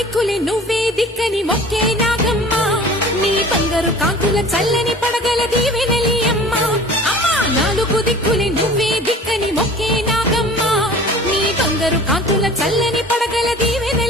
దిక్కులే నువ్వే దిక్కని మొక్కే నాగమ్మ నీ బంగారు కాంతుల చల్లని పడగల దీవెనలి అమ్మ అమ్మా నాలుగు దిక్కులే నువ్వే దిక్కని మొక్కే నాగమ్మ నీ బంగారు కాంతుల చల్లని పడగల దీవెనలి